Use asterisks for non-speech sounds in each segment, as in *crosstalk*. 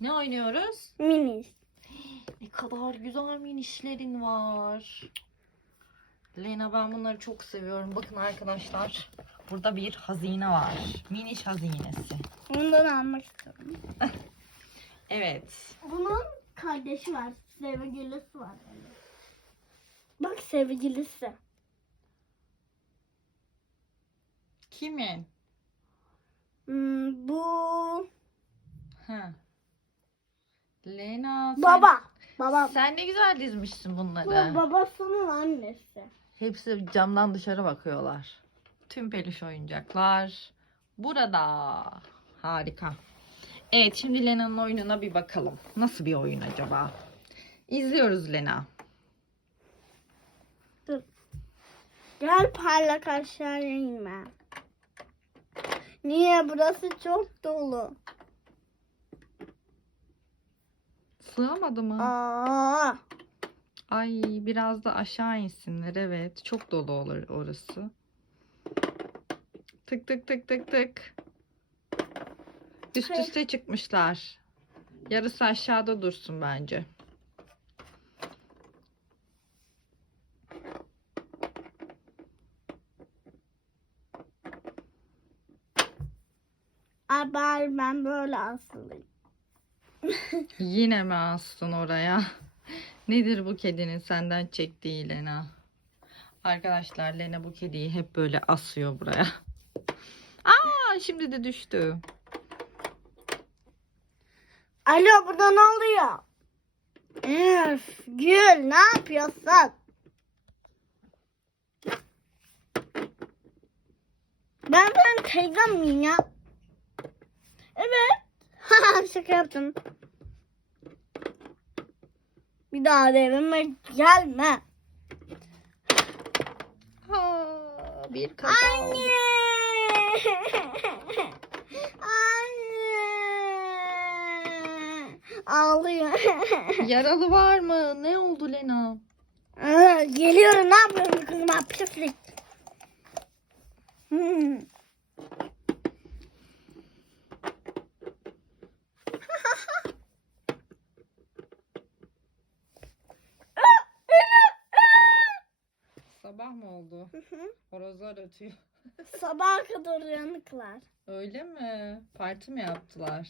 Ne oynuyoruz? Minis. *gasps* Ne kadar güzel minişlerin var. Lena ben bunları çok seviyorum. Bakın arkadaşlar. Burada bir hazine var. Miniş hazinesi. Bundan almak istiyorum. *laughs* Evet. Bunun kardeşi var. Sevgilisi var. Bak sevgilisi. Kimin? Hmm, bu Ha. Lena sen, baba. Baba. sen ne güzel dizmişsin bunları. Bu babasının annesi. Hepsi camdan dışarı bakıyorlar. Tüm peluş oyuncaklar burada. Harika. Evet şimdi Lena'nın oyununa bir bakalım. Nasıl bir oyun acaba? İzliyoruz Lena. Gel parlak aşağı inme. Niye? Burası çok dolu. Sığamadı mı? Aa, Ay biraz da aşağı insinler evet. Çok dolu olur orası. Tık tık tık tık tık. Üst Hayır. üste çıkmışlar. Yarısı aşağıda dursun bence. Ay bari ben böyle asılayım. *laughs* Yine mi astın oraya? Nedir bu kedinin senden çektiği Lena? Arkadaşlar Lena bu kediyi hep böyle asıyor buraya. Aa şimdi de düştü. Alo burada ne oluyor? Öf, Gül ne yapıyorsun? Ben ben teyzem miyim ya? Evet. *laughs* Şaka yaptım. Bir daha da evime gelme. Aa, bir oldu. Anne. Anne. Ağlıyor. Yaralı var mı? Ne oldu Lena? Aa, Geliyorum ne yapıyorsun kızıma pislik. Hmm. Sabah mı oldu? Horozlar ötüyor. *laughs* Sabaha kadar uyanıklar. Öyle mi? Parti mi yaptılar?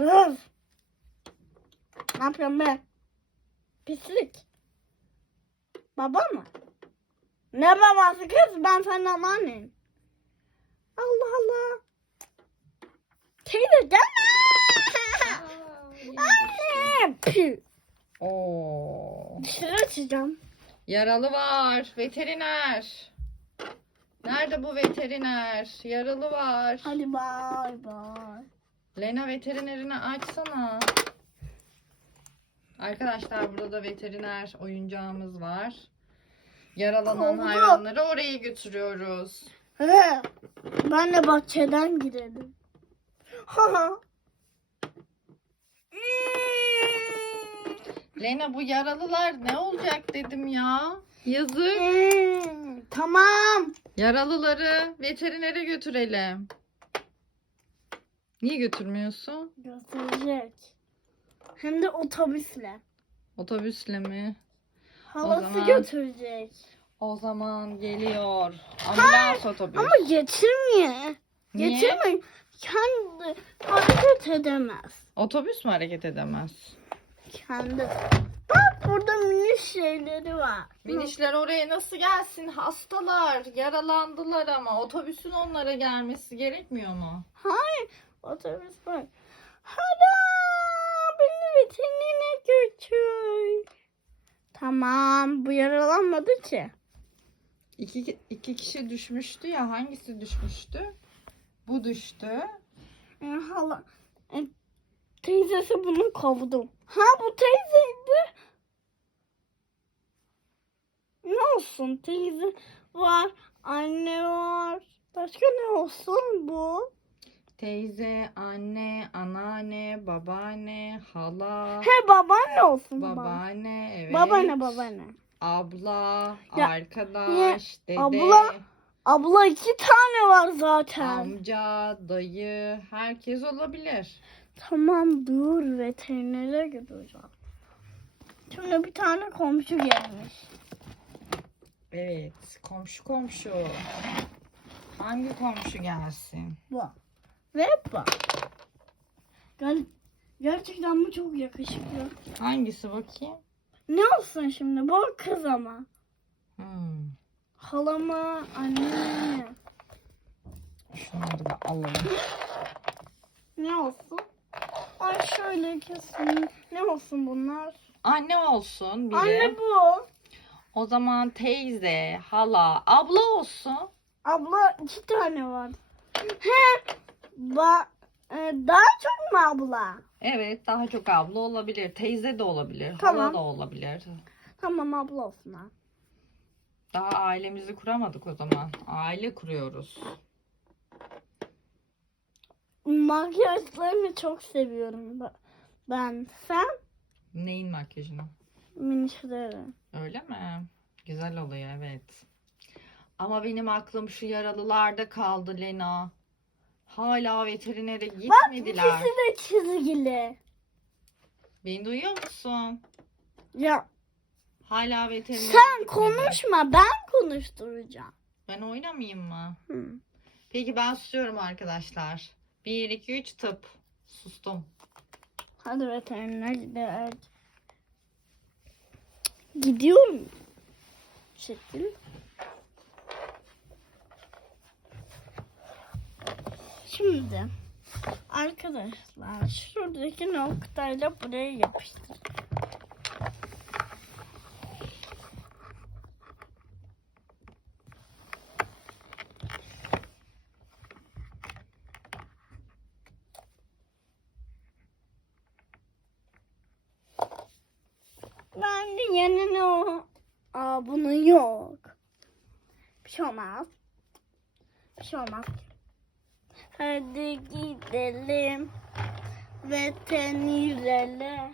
Öf. Ne yapıyorsun be? Pislik. Baba mı? Ne babası kız? Ben senin anneannem. Allah Allah. Teyze gelme. Anne. Püh. Oo. Dışarı açacağım. Yaralı var. Veteriner. Nerede bu veteriner? Yaralı var. Hadi bay bay. Lena veterinerini açsana. Arkadaşlar burada da veteriner oyuncağımız var. Yaralanan Kovdu. hayvanları oraya götürüyoruz. He. Ben de bahçeden girelim. Lena bu yaralılar ne olacak dedim ya. Yazık. Hmm, tamam. Yaralıları veterinere götürelim. Niye götürmüyorsun? Götürecek. Hem de otobüsle. Otobüsle mi? Halası zaman- götürecek. O zaman geliyor. Ambulans otobüs. Ama getirmiyor. Niye? Getirmeyin. Kendi hareket edemez. Otobüs mü hareket edemez? Kendi. Bak burada mini şeyleri var. Minişler oraya nasıl gelsin? Hastalar, yaralandılar ama otobüsün onlara gelmesi gerekmiyor mu? Hayır. Otobüs var. Hala beni veterinere götür. Tamam. Bu yaralanmadı ki. İki, iki kişi düşmüştü ya. Hangisi düşmüştü? Bu düştü. E, hala. E, teyzesi bunu kovdu. Ha bu teyzeydi. Ne olsun teyze var. Anne var. Başka ne olsun bu? Teyze, anne, anneanne, babaanne, hala, He babaanne olsun. Baba. babaanne, evet. Babaanne babaanne. Abla, Ya, arkadaş, dede, abla? Abla iki tane var zaten. amca, dayı, herkes olabilir. Tamam dur veterinere gideceğim. Şimdi bir tane komşu gelmiş. Evet. Komşu komşu. Hangi komşu gelsin? Bu. Ve bak. Ger gerçekten bu çok yakışıklı. Hangisi bakayım? Ne olsun şimdi? Bu kız ama. Hmm. Halama, anneme. Şunları da alalım. Ne olsun? Ay şöyle kesin. Ne olsun bunlar? Anne olsun biri. Anne bu. O zaman teyze, hala, abla olsun. Abla iki tane var. He. Ba e, daha çok mu abla? Evet daha çok abla olabilir. Teyze de olabilir. Tamam. Hala da olabilir. Tamam abla olsun ha. Daha ailemizi kuramadık o zaman. Aile kuruyoruz. Makyajlarını çok seviyorum ben. Sen? Neyin makyajını? Minişleri. Öyle mi? Güzel oluyor evet. Ama benim aklım şu yaralılarda kaldı Lena. Hala veterinere Bak gitmediler. ikisi de çizgili. Beni duyuyor musun? Ya Hala veterinere sen gitmedi. konuşma ben konuşturacağım. Ben oynamayayım mı? Hı. Peki ben susuyorum arkadaşlar. 1, 2, 3 tıp. Sustum. Hadi veteriner gidelim. Gidiyorum. Şekil. Şimdi arkadaşlar şuradaki noktayla buraya yapıştır. Ben de yenini o. Aa bunun yok. Bir şey olmaz. Bir şey olmaz. Hadi gidelim. Veterinere.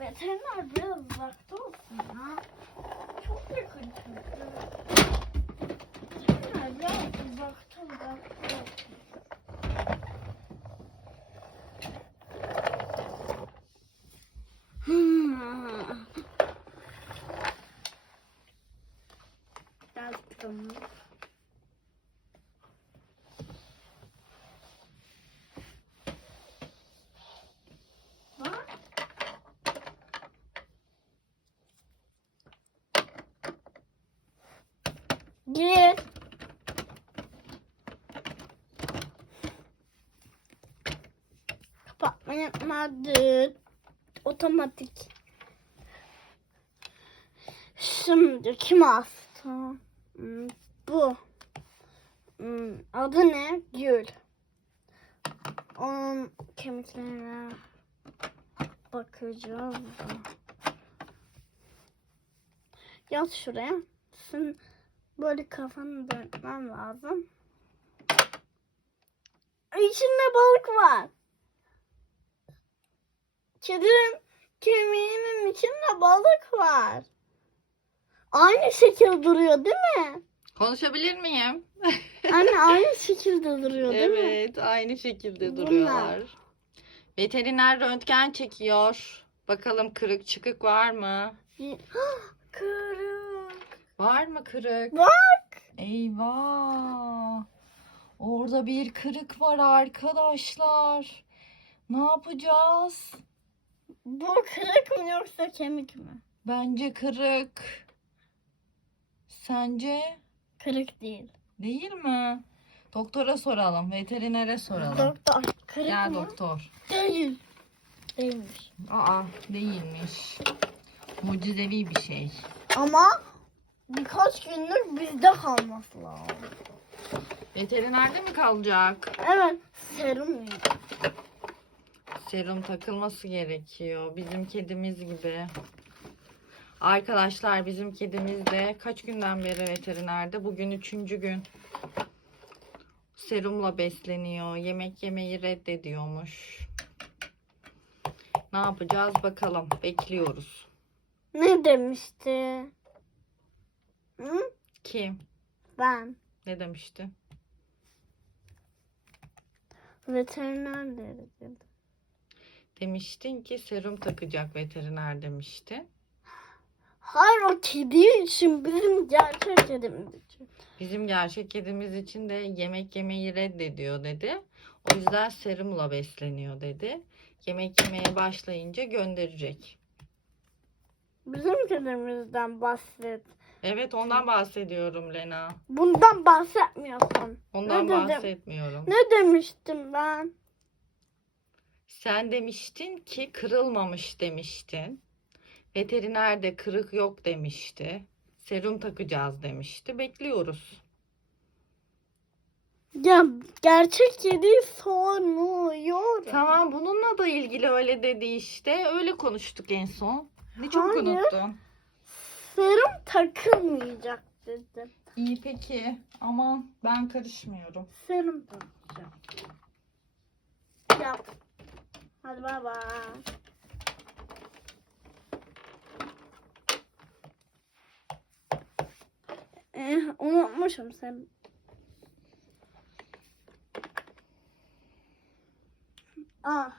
Veteriner biraz uzakta olsun ya. Çok yakın çünkü. Veteriner biraz uzakta uzakta olsun. *laughs* Hmm. Yaptım. Bak. Gir. Yapmadı. Otomatik. Şimdi kim hasta? Hmm, Bu. Hmm, Adı ne? Gül. Onun kemiklerine bakacağız. Yat şuraya. Sen böyle kafanı dönmen lazım. İçinde balık var. Kedinin kemiğinin içinde balık var. Aynı şekil duruyor değil mi? Konuşabilir miyim? Anne *laughs* aynı şekilde duruyor değil mi? Evet, aynı şekilde Bunlar. duruyorlar. Veteriner röntgen çekiyor. Bakalım kırık çıkık var mı? *gasps* Kırık. Var mı kırık? Bak. Eyvah! Orada bir kırık var arkadaşlar. Ne yapacağız? Bu kırık mı yoksa kemik mi? Bence kırık. Sence Kırık değil. değil mi? Doktora soralım, veterinere soralım. Doktor. Kırık Gel mı? doktor. Değil. Değilmiş. Aa, değilmiş. Mucizevi bir şey. Ama birkaç günlük bizde kalması lazım. Veterinerde mi kalacak? Evet. Serum yiyor. Serum takılması gerekiyor. Bizim kedimiz gibi. Arkadaşlar bizim kedimiz de kaç günden beri veterinerde? Bugün üçüncü gün. Serumla besleniyor. Yemek yemeyi reddediyormuş. Ne yapacağız bakalım. Bekliyoruz. Ne demişti? Hı? Kim? Ben. Ne demişti? Veteriner dedi. Demiştin ki serum takacak veteriner demişti. Hayır o kedi için bizim gerçek kedimiz için. Bizim gerçek kedimiz için de yemek yemeyi reddediyor dedi. O yüzden serumla besleniyor dedi. Yemek yemeye başlayınca gönderecek. Bizim kedimizden bahset. Evet ondan bahsediyorum Lena. Bundan bahsetmiyorsun. Ondan Ne dedim? bahsetmiyorum. Ne demiştim ben? Sen demiştin ki kırılmamış demiştin. Veteriner de kırık yok demişti. Serum takacağız demişti. Bekliyoruz. Ya gerçek kedi sormuyorum. Tamam bununla da ilgili öyle dedi işte. Öyle konuştuk en son. Ne çabuk Hayır. unuttun. Serum takılmayacak dedim. İyi peki. Aman ben karışmıyorum. Serum takacağım. Yap. Hadi bay. Eh, unutmuşum sen. Ah.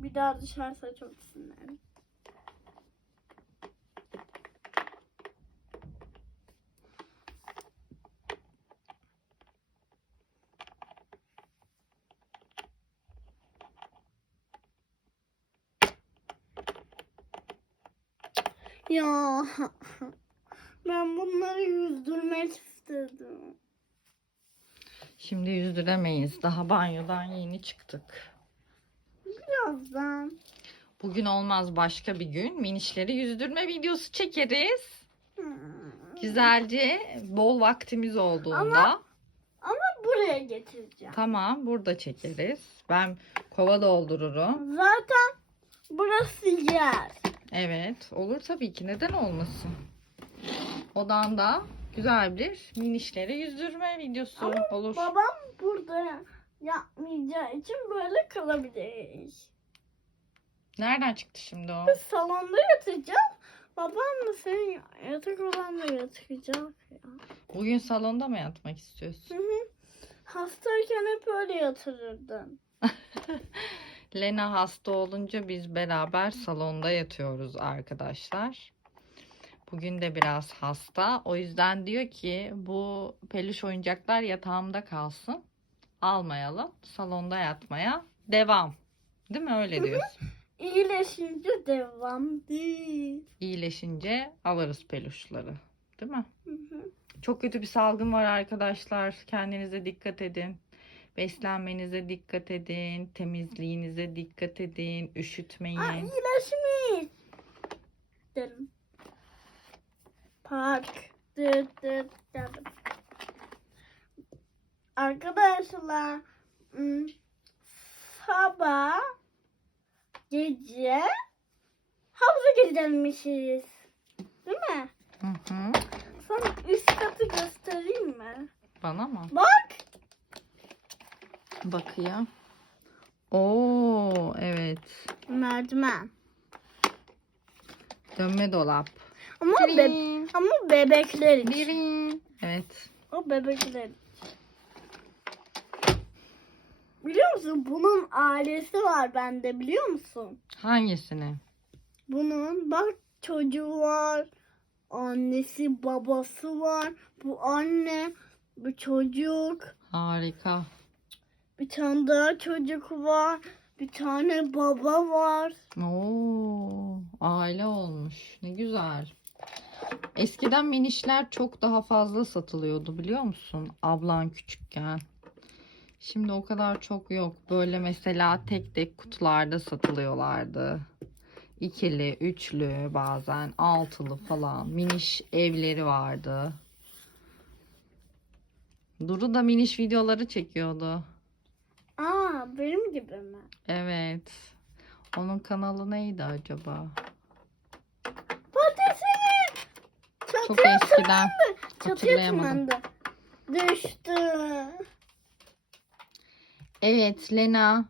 Bir daha düşerse çok sinirlenirim. Ya ben bunları yüzdürmek istedim. Şimdi yüzdüremeyiz. Daha banyodan yeni çıktık. Birazdan. Bugün olmaz başka bir gün. Minişleri yüzdürme videosu çekeriz. Hmm. Güzelce bol vaktimiz olduğunda. Ama- Ama buraya getireceğim. Tamam burada çekeriz. Ben kova doldururum. Zaten burası yer. Evet olur tabii ki neden olmasın. Odanda güzel bir minişleri yüzdürme videosu Ama olur. Babam burada yapmayacağı için böyle kalabilir. Nereden çıktı şimdi o? Biz salonda yatacağız. Babam da senin yatak odanda yatacak ya. Bugün salonda mı yatmak istiyorsun? Hı hı. Hastayken hep öyle yatırırdın. *laughs* Lena hasta olunca biz beraber salonda yatıyoruz arkadaşlar. Bugün de biraz hasta. O yüzden diyor ki bu peluş oyuncaklar yatağımda kalsın. Almayalım. Salonda yatmaya devam. Değil mi? Öyle diyorsun. *laughs* İyileşince devam değil. İyileşince alırız peluşları. Değil mi? Hı hı. Çok kötü bir salgın var arkadaşlar. Kendinize dikkat edin. Beslenmenize dikkat edin. Temizliğinize dikkat edin. Üşütmeyin. Aa, iyileşmiş. Derim. Park. Dıt dıt dedim. Arkadaşlar hmm, sabah gece havuza gidermişiz. Değil mi? Hı hı. Sana üst katı göstereyim mi? Bana mı? Bak. Bakayım. Oo, evet. Merdiven. Dönme dolap. Ama, be ama bebekler için. dirin. Evet. O bebekler. Biliyor musun? Bunun ailesi var bende biliyor musun? Hangisini? Bunun bak çocuğu var. Annesi babası var. Bu anne. Bu çocuk. Harika. Bir tane daha çocuk var. Bir tane baba var. Oo, aile olmuş. Ne güzel. Eskiden minişler çok daha fazla satılıyordu biliyor musun? Ablan küçükken. Şimdi o kadar çok yok. Böyle mesela tek tek kutularda satılıyorlardı. İkili, üçlü, bazen altılı falan. Miniş evleri vardı. Duru da miniş videoları çekiyordu. Aa benim gibi mi? Evet. Onun kanalı neydi acaba? Patatesini Çok eskiden. çatıya Hatırlayamadım. tırmandı. Düştü. Evet Lena.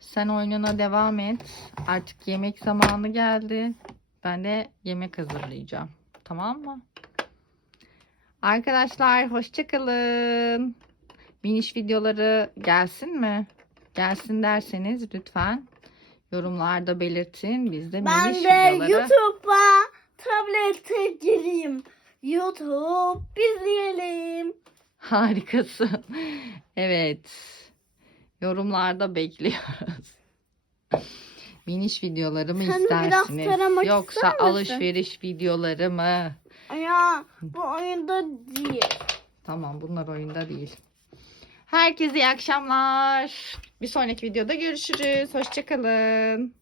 Sen oyununa devam et. Artık yemek zamanı geldi. Ben de yemek hazırlayacağım. Tamam mı? Arkadaşlar hoşçakalın. Miniş videoları gelsin mi? gelsin derseniz lütfen yorumlarda belirtin. Biz de Ben miniş de videoları YouTube'a tablete gireyim. YouTube izleyelim. *laughs* harikasın. Evet. Yorumlarda bekliyoruz. *laughs* Miniş videoları mı Sen istersiniz? Yoksa ister alışveriş videoları mı? Ya bu oyunda değil. Tamam bunlar oyunda değil. Herkese iyi akşamlar. Bir sonraki videoda görüşürüz. Hoşçakalın.